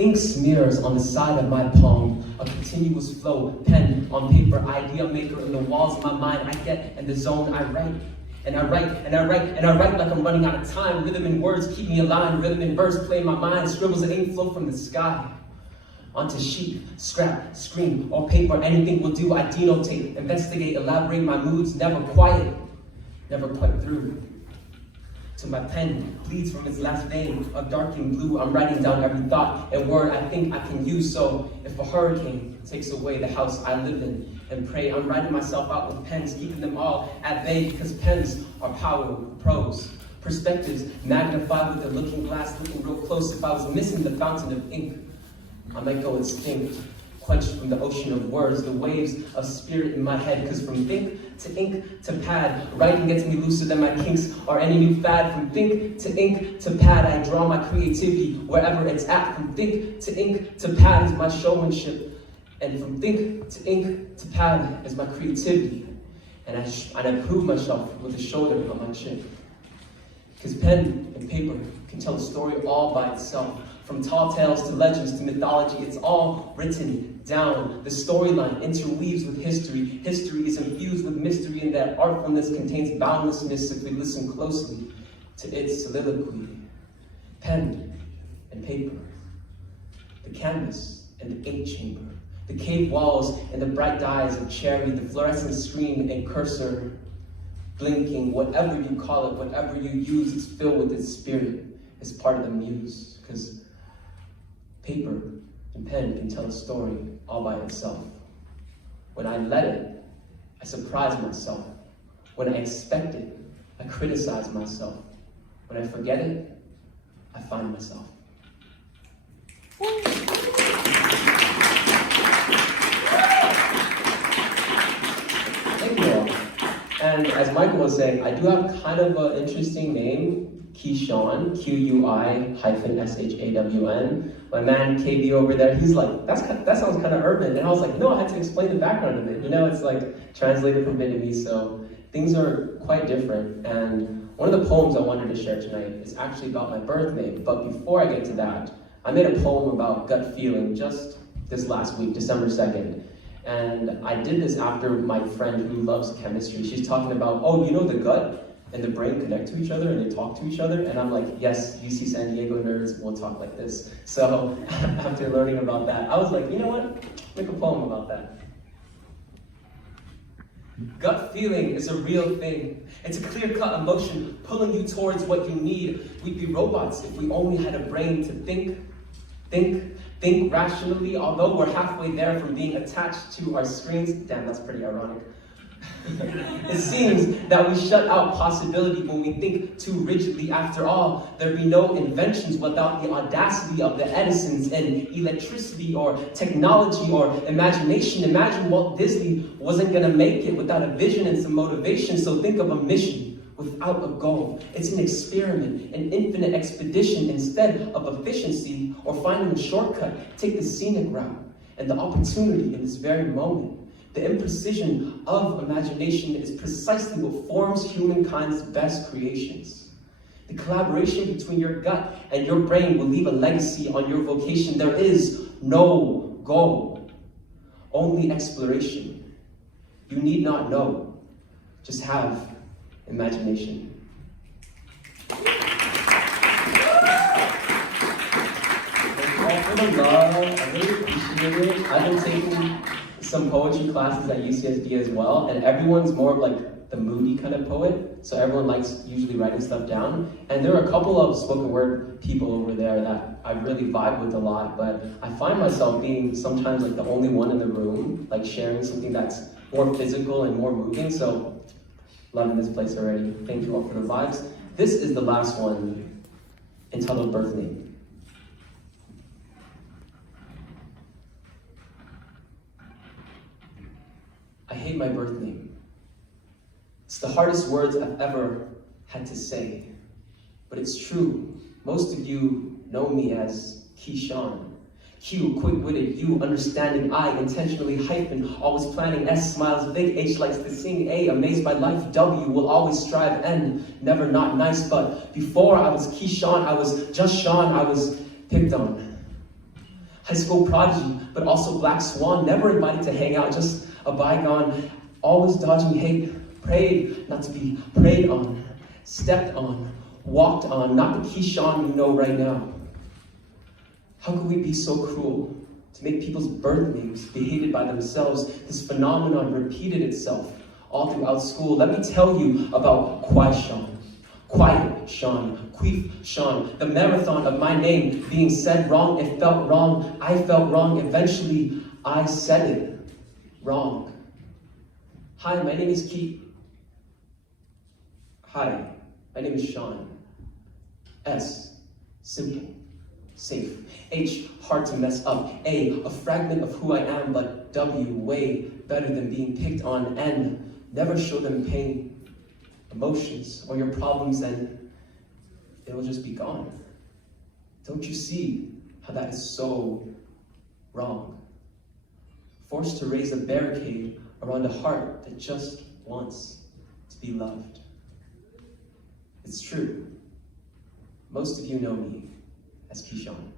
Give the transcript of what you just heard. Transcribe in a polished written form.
Ink smears on the side of my palm, a continuous flow, pen on paper, idea maker in the walls of my mind. I get in the zone, I write. And I write, and I write, and I write like I'm running out of time. Rhythm and words keep me aligned. Rhythm and verse play in my mind. Scribbles of ink flow from the sky. Onto sheet, scrap, screen, or paper. Anything will do, I denotate, investigate, elaborate my moods. Never quiet, never quite through. So my pen bleeds from its last vein of darkening blue. I'm writing down every thought and word I think I can use. So if a hurricane takes away the house I live in and pray, I'm writing myself out with pens, keeping them all at bay, because pens are power, prose, perspectives magnified with a looking glass, looking real close. If I was missing the fountain of ink, I might go extinct, quenched from the ocean of words, the waves of spirit in my head. Because from think to ink to pad, writing gets me looser than my kinks or any new fad. From think to ink to pad, I draw my creativity wherever it's at. From think to ink to pad is my showmanship, and from think to ink to pad is my creativity. And I prove myself with a shoulder on my chin. Because pen and paper can tell a story all by itself. From tall tales to legends to mythology, it's all written down. The storyline interweaves with history. History is infused with mystery, and that artfulness contains boundlessness if we listen closely to its soliloquy. Pen and paper, the canvas and the ink chamber, the cave walls and the bright dyes of cherry, the fluorescent screen and cursor blinking, whatever you call it, whatever you use, it's filled with its spirit. It's part of the muse, because paper and pen can tell a story all by itself. When I let it, I surprise myself. When I expect it, I criticize myself. When I forget it, I find myself. Thank you all. And as Michael was saying, I do have kind of an interesting name, Qui-Shawn, Q-U-I-SHAWN. My man KB over there, he's like, that sounds kind of urban. And I was like, no, I had to explain the background of it. You know, it's like translated from Vietnamese, so things are quite different. And one of the poems I wanted to share tonight is actually about my birth name. But before I get to that, I made a poem about gut feeling just this last week, December 2nd. And I did this after my friend who loves chemistry. She's talking about, oh, you know the gut and the brain connect to each other and they talk to each other? And I'm like, yes, UC San Diego nerds will talk like this. So after learning about that, I was like, you know what? Make a poem about that. Gut feeling is a real thing. It's a clear-cut emotion pulling you towards what you need. We'd be robots if we only had a brain to think rationally, although we're halfway there from being attached to our screens. Damn, that's pretty ironic. It seems that we shut out possibility when we think too rigidly. After all, there'd be no inventions without the audacity of the Edisons and electricity or technology or imagination. Imagine Walt Disney wasn't gonna make it without a vision and some motivation. So think of a mission without a goal. It's an experiment, an infinite expedition. Instead of efficiency or finding a shortcut, take the scenic route and the opportunity in this very moment. The imprecision of imagination is precisely what forms humankind's best creations. The collaboration between your gut and your brain will leave a legacy on your vocation. There is no goal, only exploration. You need not know, just have imagination. Thank you all for the love. I really appreciate it. I've been taking some poetry classes at UCSD as well, and everyone's more of like the moody kind of poet, so everyone likes usually writing stuff down. And there are a couple of spoken word people over there that I really vibe with a lot, but I find myself being sometimes like the only one in the room, like sharing something that's more physical and more moving, so loving this place already. Thank you all for the vibes. This is the last one, entitled Birth Name. I hate my birth name. It's the hardest words I've ever had to say, but it's true. Most of you know me as Qui-Shawn. Q, quick-witted, U, understanding, I, intentionally hyphen, always planning, S, smiles big, H likes to sing, A, amazed by life, W, will always strive, N, never not nice, but before I was Qui-Shawn, I was just Shawn, I was picked on. High school prodigy, but also black swan, never invited to hang out, just a bygone, always dodging hate, prayed not to be preyed on, stepped on, walked on, not the Qui-Shawn you know right now. How could we be so cruel to make people's birth names be hated by themselves? This phenomenon repeated itself all throughout school. Let me tell you about Qui-Shawn. Qui-Shawn, Qui-Shawn, the marathon of my name being said wrong. It felt wrong, I felt wrong. Eventually, I said it wrong. Hi, my name is Hi, my name is Shawn. S, simple, safe. H, hard to mess up. A fragment of who I am, but W, way better than being picked on. N, never show them pain, emotions, or your problems, and it'll just be gone. Don't you see how that is so wrong? Forced to raise a barricade around a heart that just wants to be loved. It's true. Most of you know me as Qui-Shawn.